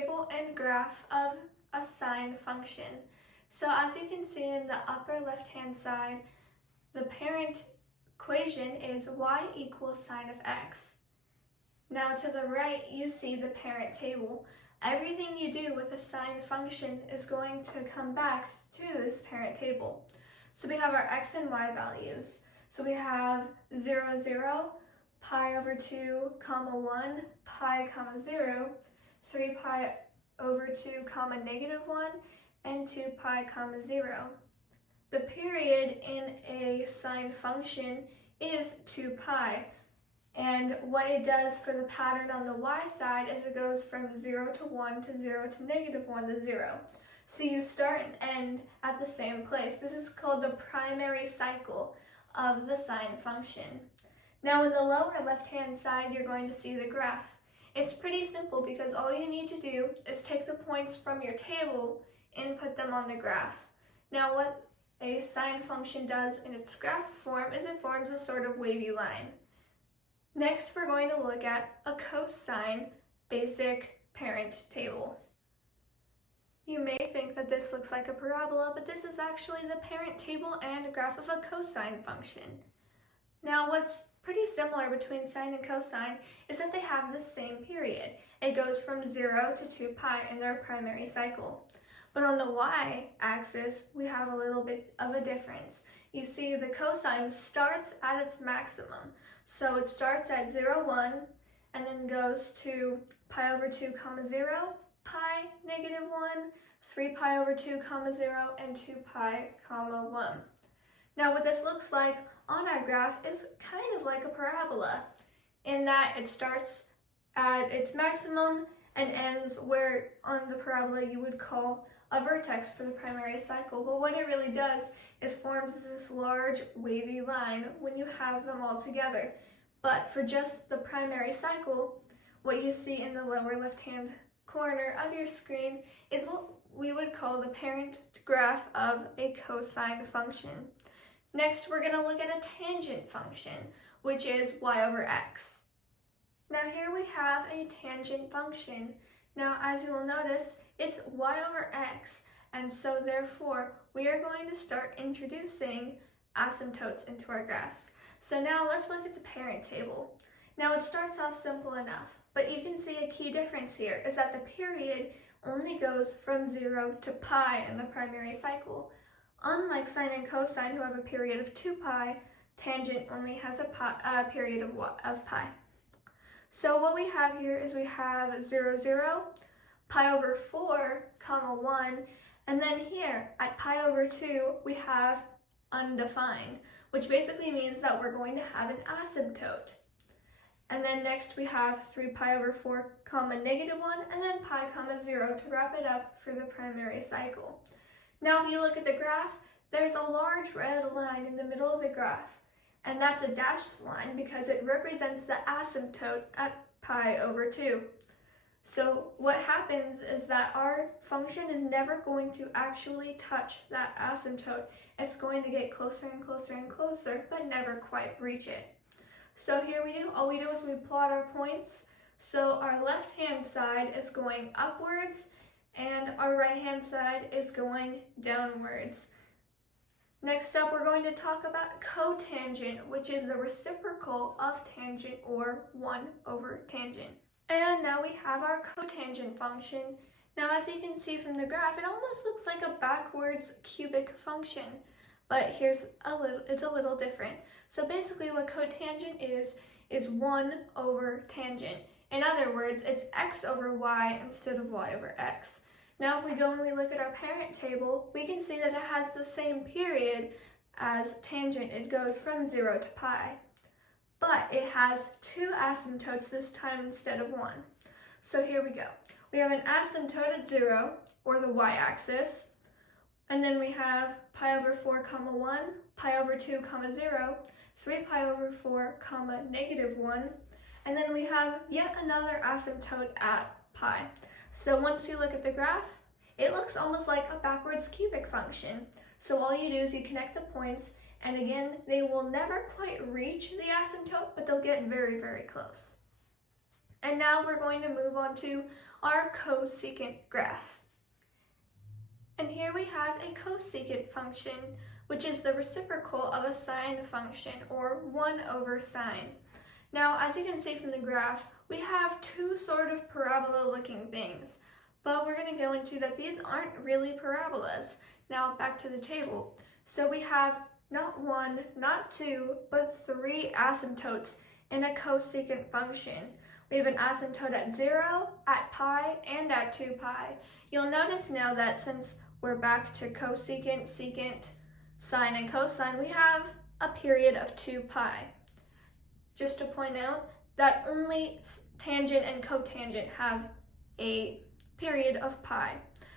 table and graph of a sine function. So as you can see in the upper left-hand side, the parent equation is y equals sine of x. Now to the right, you see the parent table. Everything you do with a sine function is going to come back to this parent table. So we have our x and y values. So we have 0, 0, pi over 2, comma 1, pi, comma 0, 3 pi over 2, comma negative 1, and 2 pi, comma 0. The period in a sine function is 2 pi. And what it does for the pattern on the y side is it goes from 0 to 1 to 0 to negative 1 to 0. So you start and end at the same place. This is called the primary cycle of the sine function. Now in the lower left-hand side, you're going to see the graph. It's pretty simple because all you need to do is take the points from your table and put them on the graph. Now what a sine function does in its graph form is it forms a sort of wavy line. Next, we're going to look at a cosine basic parent table. You may think that this looks like a parabola, but this is actually the parent table and graph of a cosine function. Now, what's pretty similar between sine and cosine is that they have the same period. It goes from 0 to 2 pi in their primary cycle. But on the y-axis, we have a little bit of a difference. You see, the cosine starts at its maximum. So it starts at 0, 1, and then goes to pi over 2, comma 0, pi, negative 1, 3 pi over 2, comma 0, and 2 pi, comma 1. Now what this looks like on our graph is kind of like a parabola, in that it starts at its maximum and ends where on the parabola you would call a vertex for the primary cycle. But what it really does is forms this large wavy line when you have them all together. But for just the primary cycle, what you see in the lower left-hand corner of your screen is what we would call the parent graph of a cosine function. Next, we're going to look at a tangent function, which is y over x. Now here we have a tangent function. Now as you will notice, it's y over x, and so therefore we are going to start introducing asymptotes into our graphs. So now let's look at the parent table. Now it starts off simple enough, but you can see a key difference here is that the period only goes from 0 to pi in the primary cycle. Unlike sine and cosine, who have a period of 2 pi, tangent only has a period of pi. So what we have here is we have 0, 0, pi over 4, comma 1, and then here at pi over 2 we have undefined, which basically means that we're going to have an asymptote. And then next we have 3 pi over 4, comma negative 1, and then pi, comma 0 to wrap it up for the primary cycle. Now if you look at the graph, there's a large red line in the middle of the graph, and that's a dashed line because it represents the asymptote at pi over 2. So what happens is that our function is never going to actually touch that asymptote. It's going to get closer and closer and closer, but never quite reach it. So here all we do is we plot our points. So our left-hand side is going upwards, and our right-hand side is going downwards. Next up, we're going to talk about cotangent, which is the reciprocal of tangent, or 1 over tangent. And now we have our cotangent function. Now as you can see from the graph, it almost looks like a backwards cubic function, but it's a little different. So basically what cotangent is 1 over tangent. In other words, it's x over y instead of y over x. Now if we go and we look at our parent table, we can see that it has the same period as tangent. It goes from 0 to pi. But it has 2 asymptotes this time instead of 1. So here we go. We have an asymptote at 0, or the y-axis, and then we have pi over 4, comma 1, pi over 2, comma 0, 3 pi over 4, comma negative 1, and then we have yet another asymptote at pi. So once you look at the graph, it looks almost like a backwards cubic function. So all you do is you connect the points, and again, they will never quite reach the asymptote, but they'll get very, very close. And now we're going to move on to our cosecant graph. And here we have a cosecant function, which is the reciprocal of a sine function, or 1 over sine. Now, as you can see from the graph, we have two sort of parabola-looking things, but we're going to go into that these aren't really parabolas. Now, back to the table. So we have not one, not two, but three asymptotes in a cosecant function. We have an asymptote at 0, at pi, and at 2 pi. You'll notice now that since we're back to cosecant, secant, sine, and cosine, we have a period of 2 pi. Just to point out that only tangent and cotangent have a period of pi.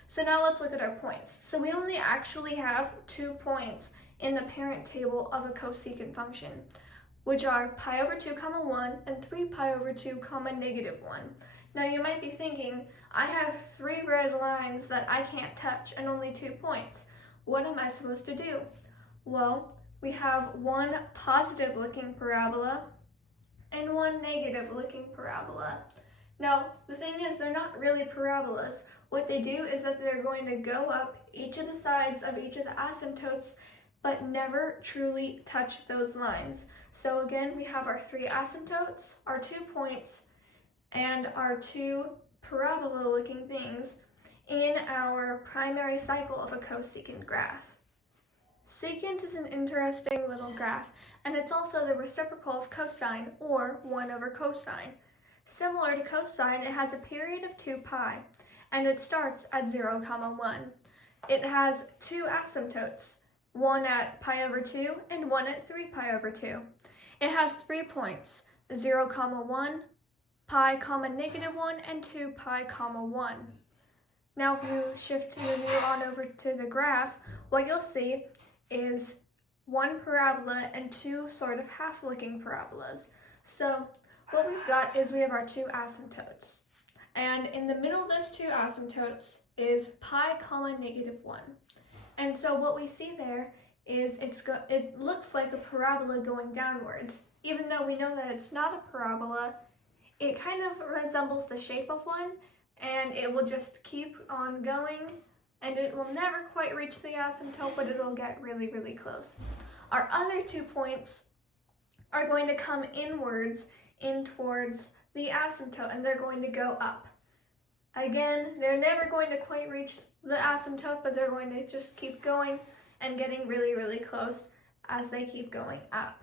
So now let's look at our points. So we only actually have 2 points in the parent table of a cosecant function, which are pi over 2 comma 1 and 3 pi over 2 comma negative 1. Now you might be thinking, I have 3 red lines that I can't touch and only 2 points. What am I supposed to do? Well, we have one positive looking parabola and one negative looking parabola. Now, the thing is, they're not really parabolas. What they do is that they're going to go up each of the sides of each of the asymptotes, but never truly touch those lines. So again, we have our 3 asymptotes, our 2 points, and our 2 parabola-looking things in our primary cycle of a cosecant graph. Secant is an interesting little graph, and it's also the reciprocal of cosine, or 1 over cosine. Similar to cosine, it has a period of 2 pi, and it starts at 0, 1. It has 2 asymptotes, one at pi over 2 and one at 3 pi over 2. It has 3 points, 0, 1, pi, negative 1, and 2 pi, 1. Now if you shift your view on over to the graph, what you'll see is one parabola and 2 sort of half-looking parabolas. So what we've got is we have our 2 asymptotes. And in the middle of those 2 asymptotes is pi, negative 1. And so what we see there is it looks like a parabola going downwards. Even though we know that it's not a parabola, it kind of resembles the shape of one, and it will just keep on going, and it will never quite reach the asymptote, but it'll get really, really close. Our other 2 points are going to come inwards in towards the asymptote, and they're going to go up. Again, they're never going to quite reach the asymptote, but they're going to just keep going and getting really, really close as they keep going up.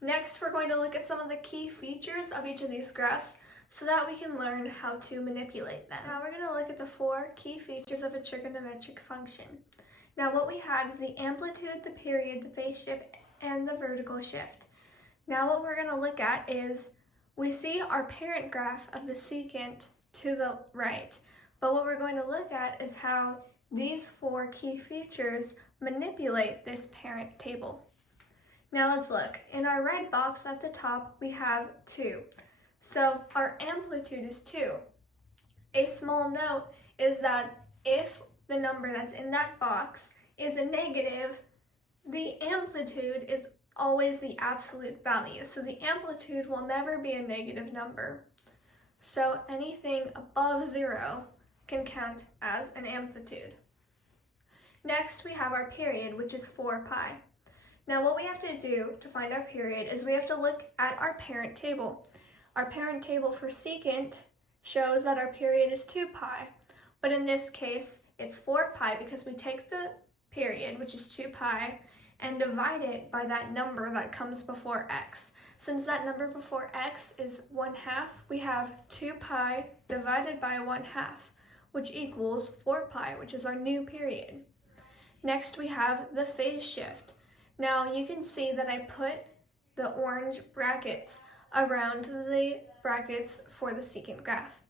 Next, we're going to look at some of the key features of each of these graphs so that we can learn how to manipulate them. Now we're going to look at the 4 key features of a trigonometric function. Now what we have is the amplitude, the period, the phase shift, and the vertical shift. Now what we're going to look at is we see our parent graph of the secant to the right, but what we're going to look at is how these 4 key features manipulate this parent table. Now let's look. In our red box at the top, we have 2. So our amplitude is 2. A small note is that if the number that's in that box is a negative, the amplitude is always the absolute value. So the amplitude will never be a negative number. So anything above 0 can count as an amplitude. Next, we have our period, which is 4 pi. Now what we have to do to find our period is we have to look at our parent table. Our parent table for secant shows that our period is 2 pi, but in this case it's 4 pi because we take the period, which is 2 pi, and divide it by that number that comes before x. Since that number before x is 1/2, we have 2 pi divided by 1/2, which equals 4 pi, which is our new period. Next we have the phase shift. Now you can see that I put the orange brackets around the brackets for the secant graph.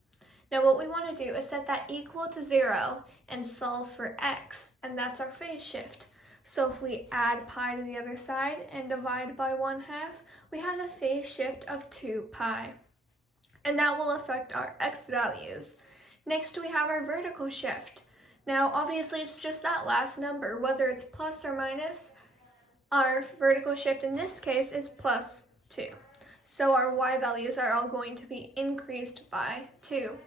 Now what we want to do is set that equal to 0 and solve for x, and that's our phase shift. So if we add pi to the other side and divide by 1/2, we have a phase shift of 2 pi. And that will affect our x values. Next we have our vertical shift. Now obviously it's just that last number, whether it's plus or minus. Our vertical shift in this case is plus 2. So our y values are all going to be increased by 2.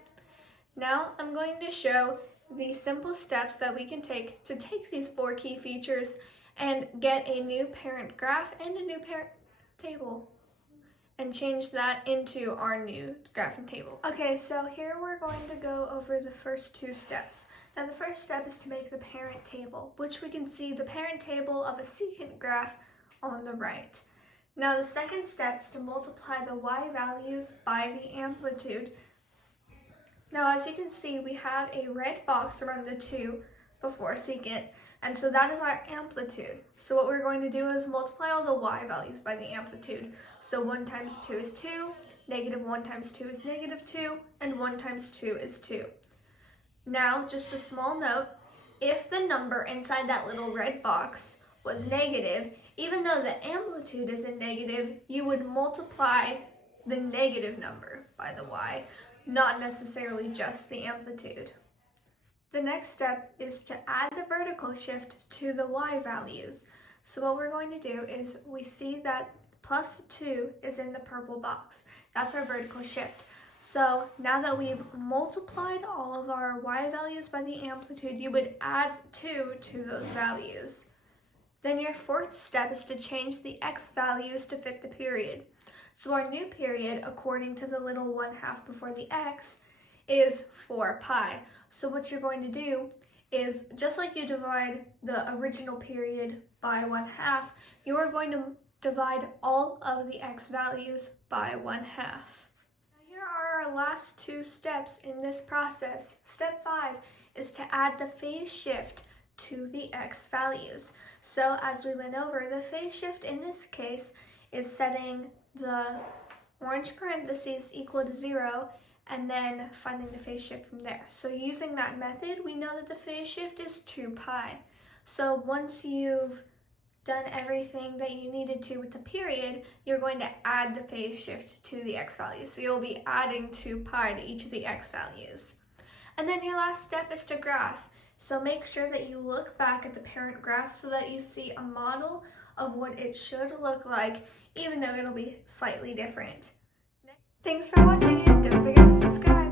Now I'm going to show the simple steps that we can take to take these 4 key features and get a new parent graph and a new parent table and change that into our new graph and table. Okay, so here we're going to go over the first 2 steps. Now the first step is to make the parent table, which we can see the parent table of a secant graph on the right. Now the second step is to multiply the y values by the amplitude. Now as you can see, we have a red box around the 2 before secant, and so that is our amplitude. So what we're going to do is multiply all the y values by the amplitude. So 1 times 2 is 2, negative 1 times 2 is negative 2, and 1 times 2 is 2. Now, just a small note, if the number inside that little red box was negative, even though the amplitude is a negative, you would multiply the negative number by the y, not necessarily just the amplitude. The next step is to add the vertical shift to the y values. So what we're going to do is we see that plus 2 is in the purple box. That's our vertical shift. So now that we've multiplied all of our y values by the amplitude, you would add 2 to those values. Then your fourth step is to change the x values to fit the period. So our new period, according to the little 1/2 before the x, is 4 pi. So what you're going to do is, just like you divide the original period by 1/2, you are going to divide all of the x values by 1/2. Here are our last 2 steps in this process. Step 5 is to add the phase shift to the x values. So as we went over, the phase shift in this case is setting the orange parentheses equal to 0 and then finding the phase shift from there. So using that method, we know that the phase shift is 2 pi. So once you've done everything that you needed to with the period, you're going to add the phase shift to the x values. So you'll be adding 2 pi to each of the x values. And then your last step is to graph. So make sure that you look back at the parent graph so that you see a model of what it should look like, even though it'll be slightly different. Thanks for watching, and don't forget to subscribe.